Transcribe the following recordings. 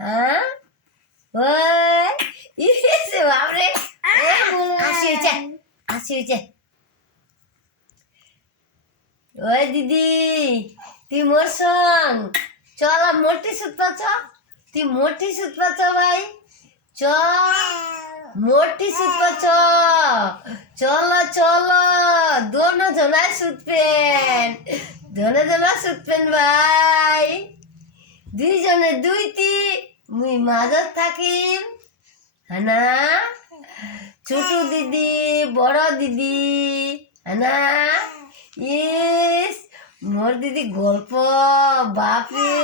হ্যাঁ ওই ইস বাপরে হাসি হয়েছে হাসি হয়েছে। ওই দিদি তুই মোর সঙ্গ চল মোটি সুতপা চ তুই মোটি সুতপা চ ভাই চ মোটি সুতপা চ চলো চলো দোনো জনায় সুতপেন দোনো জনা সুতপেন ভাই দুইজনে দুইটি মুই মাজত থাকিম হানা ছোট দিদি বড় দিদি হানা ইস মোর দিদি গল্প বাপরে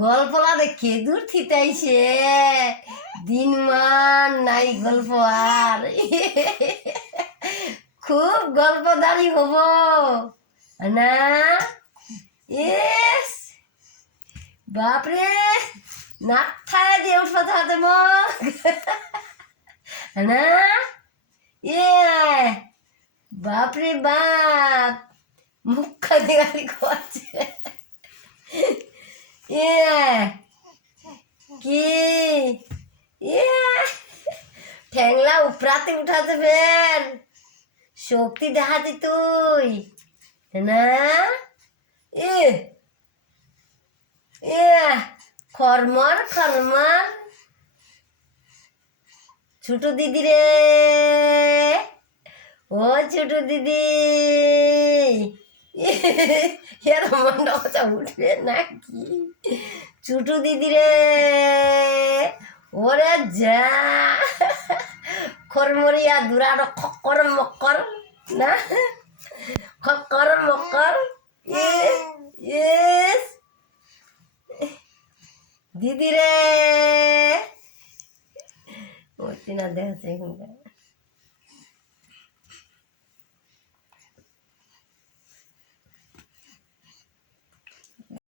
গল্পলা দেখে দূর থিতাইছে দিন মান নাই গল্প আর খুব গল্পদারি হব না ইস বাপরে নাক খায় দিয়ে উঠতে হাতে মগ না ইয়ে বাপরে বাপ মুখ খালি খালি করছে ইয়ে কি ইয়ে ঠ্যাংলা উপরাতে উঠাতে ফের শক্তি দেখাতে তুই না এ খরমর খরমর ছোট দিদি রে ও ছোট দিদি এর মনটা কথা উঠবে নাকি ছোট দিদি রে ওরে যা খরমরিয়া দুরানো খক্কর মক্কর না খক্কর মক্কর ইস দিদি রে ওই না দেখা